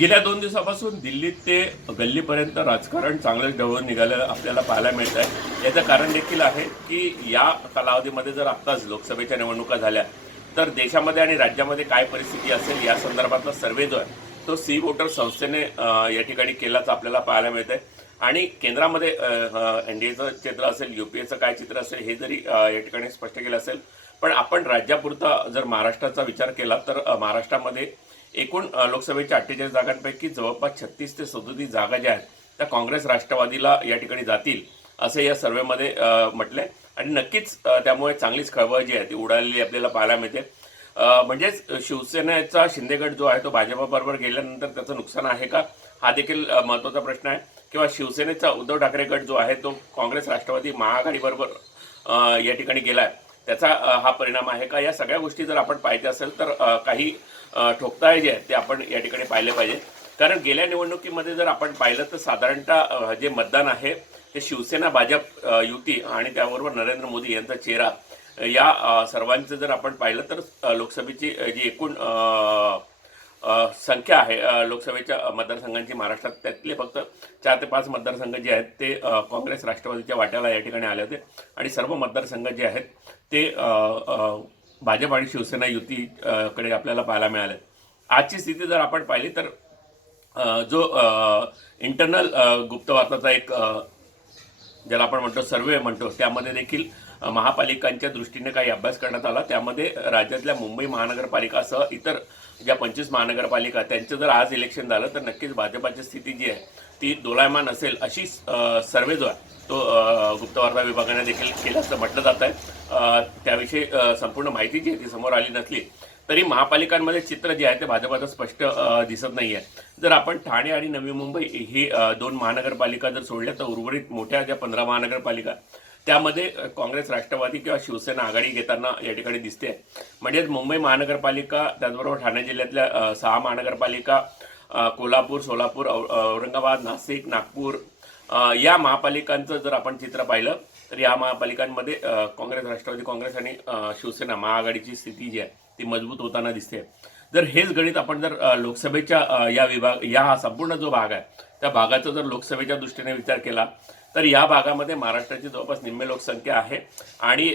गेल्या दोन दिवसापासून दिल्लीत ते गल्लीपर्यंत राजकारण चांगलंच ढवळून निघालं आपल्याला पाहायला मिळत आहे. याचं कारण देखील आहे की या कालावधीमध्ये जर आत्ताच लोकसभेच्या निवडणुका झाल्या तर देशामध्ये आणि राज्यामध्ये काय परिस्थिती असेल या संदर्भातला सर्वे जो आहे तो सी वोटर संस्थेने या ठिकाणी केल्याचं आपल्याला पाहायला मिळत आहे आणि केंद्रामध्ये एन डी एचं चित्र असेल यू पी एचं काय चित्र असेल हे जरी या ठिकाणी स्पष्ट केलं असेल पण आपण राज्यापुरता जर महाराष्ट्राचा विचार केला तर महाराष्ट्रामध्ये एकूण लोकसभेच्या अठ्ठेचाळीस जागांपैकी जवळपास छत्तीस ते सदोतीस जागा ज्या आहेत त्या काँग्रेस राष्ट्रवादीला या ठिकाणी जातील असे या सर्वेमध्ये म्हटले म्हटलंय. आणि नक्कीच त्यामुळे चांगलीच खळबळ जी आहे ती उडालेली आपल्याला पाहायला मिळते. म्हणजेच शिवसेनेचा शिंदेगड जो आहे तो भाजपाबरोबर गेल्यानंतर त्याचं नुकसान आहे का? हा देखील महत्त्वाचा प्रश्न आहे. किंवा शिवसेनेचा उद्धव ठाकरे गट जो आहे तो काँग्रेस राष्ट्रवादी महाआघाडीबरोबर या ठिकाणी गेला आहे त्याचा हा परिणाम आहे का? या सगळ्या गोष्टी जर आपण पाहिजे असेल तर काही ठोकताळे जे आहेत ते आपण या ठिकाणी पाहिले पाहिजे. कारण गेल्या निवडणुकीमध्ये जर आपण पाहिलं तर साधारणतः जे मतदान आहे ते शिवसेना भाजप युती आणि त्याबरोबर नरेंद्र मोदी यांचा चेहरा या सर्वांचं जर आपण पाहिलं तर लोकसभेची जी एकूण संख्या आहे लोकसभेच्या मतदारसंघांची महाराष्ट्रात त्यातले फक्त चार ते पाच मतदारसंघ जे आहेत ते काँग्रेस राष्ट्रवादीच्या वाट्याला या ठिकाणी आले होते. आणि सर्व मतदारसंघ जे आहेत ते भाजप आणि शिवसेना युतीकडे आपल्याला पाहायला मिळाले आजची स्थिती जर आपण पाहिली तर जो इंटरनल गुप्तवार्ताचा एक ज्याला आपण म्हणतो सर्वे म्हणतो त्यामध्ये देखील महापालिकांच्या दृष्टीने काही अभ्यास करण्यात आला. त्यामध्ये राज्यातल्या मुंबई महानगरपालिकासह इतर ज्या पंचवीस महानगरपालिका त्यांचं जर आज इलेक्शन झालं तर नक्कीच भाजपाची स्थिती जी आहे ती दोलायमान असेल अशी सर्वे जो आहे तो गुप्तवार्ता विभागाने देखील केल्याचं म्हटलं जात आहे. त्याविषयी संपूर्ण माहिती जी आहे ती समोर आली नसली तरी महापालिकांमध्ये चित्र जे आहे ते भाजपाचं स्पष्ट दिसत नाही आहे जर आपण ठाणे आणि नवी मुंबई ही दोन महानगरपालिका जर सोडल्या तर उर्वरित मोठ्या ज्या पंधरा महानगरपालिका त्यामध्ये काँग्रेस राष्ट्रवादी किंवा शिवसेना आघाडी घेताना या ठिकाणी दिसते. म्हणजेच मुंबई महानगरपालिका त्याचबरोबर ठाणे जिल्ह्यातल्या सहा महानगरपालिका कोल्हापूर सोलापूर औ- औरंगाबाद नाशिक नागपूर या महापालिकांचं जर आपण चित्र पाहिलं तर या महापालिकांमध्ये काँग्रेस राष्ट्रवादी काँग्रेस आणि शिवसेना महाआघाडीची स्थिती जी आहे ती मजबूत होताना दिसते. जर हेच गणित आपण जर लोकसभेच्या या विभाग या हा संपूर्ण जो भाग आहे त्या भागाचा जर लोकसभेच्या दृष्टीने विचार केला तर या भागामध्ये महाराष्ट्राची जवळपास निम्मे लोकसंख्या आहे. आणि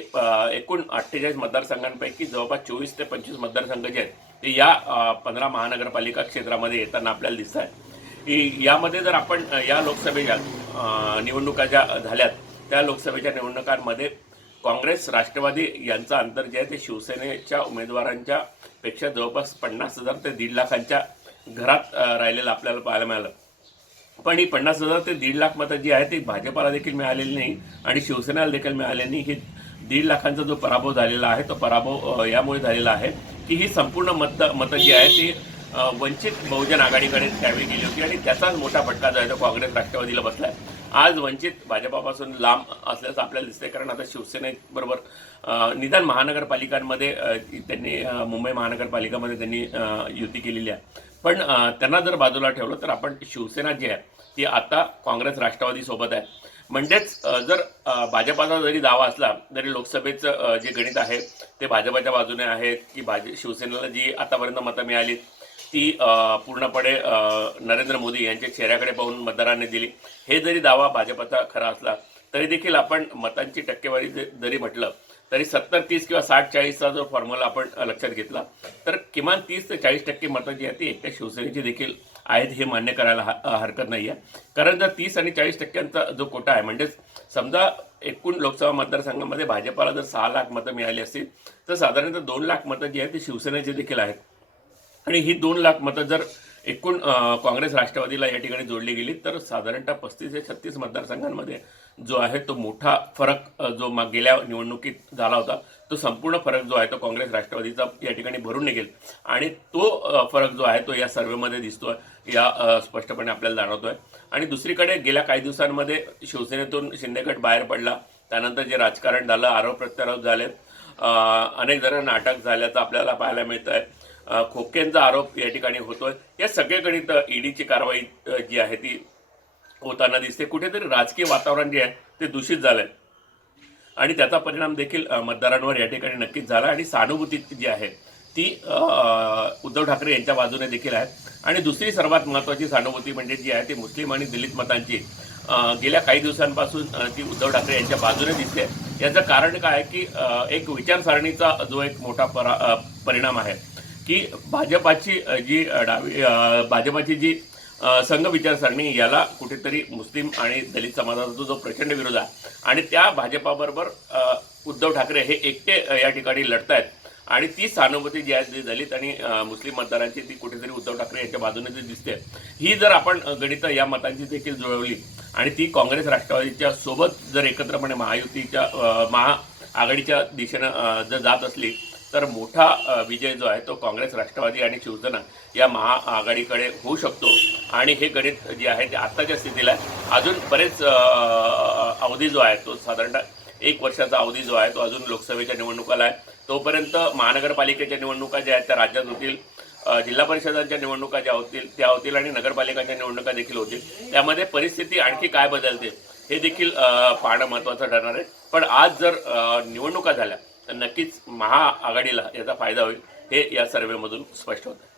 एकूण अठ्ठेचाळीस मतदारसंघांपैकी जवळपास चोवीस ते पंचवीस मतदारसंघ जे आहेत ते या पंधरा महानगरपालिका क्षेत्रामध्ये येताना आपल्याला दिसत आहे यामध्ये जर आपण या लोकसभेच्या निवडणुका ज्या झाल्यात त्या लोकसभेच्या निवडणुकांमध्ये काँग्रेस राष्ट्रवादी यांचं अंतर जे आहे ते शिवसेनेच्या उमेदवारांच्या पेक्षा जवळपास पन्नास हजार ते दीड लाखांच्या घरात राहिलेलं आपल्याला पाहायला मिळालं. पण ही पन्नास हजार ते दीड लाख मतं जी आहे ती भाजपाला देखील मिळालेली नाही आणि शिवसेनेला देखील मिळालेली नाही. ही दीड लाखांचा जो पराभव झालेला आहे तो पराभव यामुळे झालेला आहे की ही संपूर्ण मत मतं जी आहे ती वंचित बहुजन आघाडीकडे त्यावेळी गेली होती आणि त्याचाच मोठा फटका जो आहे तो काँग्रेस राष्ट्रवादीला बसलाय. आज वंचित भाजपापासून लांब असल्याचं आपल्याला दिसतंय कारण आता शिवसेनेबरोबर निदान महानगरपालिकांमध्ये त्यांनी मुंबई महानगरपालिकामध्ये त्यांनी युती केलेली आहे. पण त्यांना जर बाजूला ठेवलं तर आपण शिवसेना जी आहे ती आता काँग्रेस राष्ट्रवादी सोबत आहे. म्हणजेच जर भाजपाचा जरी दावा असला तरी लोकसभेचं जे गणित आहे ते भाजपाच्या बाजूने आहे की भाज शिवसेनेला जी आतापर्यंत मतं मिळाली ती पूर्णपणे नरेंद्र मोदी यांच्या चेहऱ्याकडे पाहून मतदारांनी दिली. हे जरी दावा भाजपाचा खरा असला तरी देखील आपण मतांची टक्केवारी जरी म्हटलं तरी सत्तर तीस किंवा साठ चाळीसचा जो फॉर्म्युला आपण लक्षात घेतला तर किमान तीस ते चाळीस टक्के मतं जी आहेत ती एकट्या शिवसेनेची देखील आहेत हे मान्य करायला ह- हरकत नाही आहे कारण जर तीस आणि चाळीस टक्क्यांचा जो कोटा आहे म्हणजेच समजा एकूण लोकसभा मतदारसंघामध्ये भाजपाला जर सहा लाख मतं मिळाली असतील तर साधारणतः दोन लाख मतं जी आहेत ती शिवसेनेची देखील आहेत. आणि ही दोन लाख मतं जर एकूण काँग्रेस राष्ट्रवादीला या ठिकाणी जोडली गेली तर साधारणतः पस्तीस ते छत्तीस मतदारसंघांमध्ये जो आहे तो मोठा फरक जो मा गेल्या निवडणुकीत झाला होता तो संपूर्ण फरक जो आहे तो काँग्रेस राष्ट्रवादीचा या ठिकाणी भरून निघेल. आणि तो फरक जो आहे तो या सर्व्हेमध्ये आहे या स्पष्टपणे आपल्याला जाणवतो आहे आणि दुसरीकडे गेल्या काही दिवसांमध्ये शिवसेनेतून शिंदेगड बाहेर पडला त्यानंतर जे राजकारण झालं आरोप प्रत्यारोप झाले अनेक जणांना अटक झाल्याचं आपल्याला पाहायला मिळतं आहे अ, खोकेंचा आरोप या ठिकाणी होतोय. या सगळेकडे तर ईडीची कारवाई जी आहे ती होताना दिसते. कुठेतरी राजकीय वातावरण जे आहे ते दूषित झालंय. आणि त्याचा परिणाम देखील मतदारांवर या ठिकाणी नक्कीच झाला. आणि सहानुभूती जी आहे ती उद्धव ठाकरे यांच्या बाजूने देखील आहे. आणि दुसरी सर्वात महत्त्वाची सहानुभूती म्हणजे जी आहे ती मुस्लिम आणि दलित मतांची. गेल्या काही दिवसांपासून ती उद्धव ठाकरे यांच्या बाजूने दिसते. याचं कारण काय आहे की एक विचारसरणीचा जो एक मोठा परा परिणाम आहे की भाजपाची जी डावी भाजपाची जी संघ विचारसरणी याला कुठेतरी मुस्लिम आणि दलित समाजाचा जो प्रचंड विरोध आहे. आणि त्या भाजपाबरोबर उद्धव ठाकरे हे एकटे या ठिकाणी लढत आहेत आणि ती सहानुभूती जी आहे जी दलित आणि मुस्लिम मतदारांची ती कुठेतरी उद्धव ठाकरे यांच्या बाजूने जी दिसते. ही जर आपण गणितं या मतांची देखील जुळवली आणि ती काँग्रेस राष्ट्रवादीच्या सोबत जर एकत्रपणे महायुतीच्या महा महाआघाडीच्या दिशेनं जर जात असली तर मोठा विजय जो आहे तो काँग्रेस राष्ट्रवादी आणि शिवसेना या महाआघाडीकडे होऊ शकतो. आणि हे गणित जे आहे ते आत्ताच्या स्थितीला आहे. अजून बरेच अवधी जो आहे तो साधारणतः एक वर्षाचा अवधी जो आहे तो अजून लोकसभेच्या निवडणुकाला आहे. तोपर्यंत महानगरपालिकेच्या निवडणुका ज्या आहेत त्या राज्यात होतील जिल्हा परिषदांच्या निवडणुका ज्या होतील त्या होतील आणि नगरपालिकांच्या निवडणुका देखील होतील. त्यामध्ये परिस्थिती आणखी काय बदलते हे देखील पाहणं महत्त्वाचं ठरणार आहे. पण आज जर निवडणुका झाल्या तर नक्कीच महाआघाडीला याचा फायदा होईल हे या सर्व्हेमधून स्पष्ट होतं.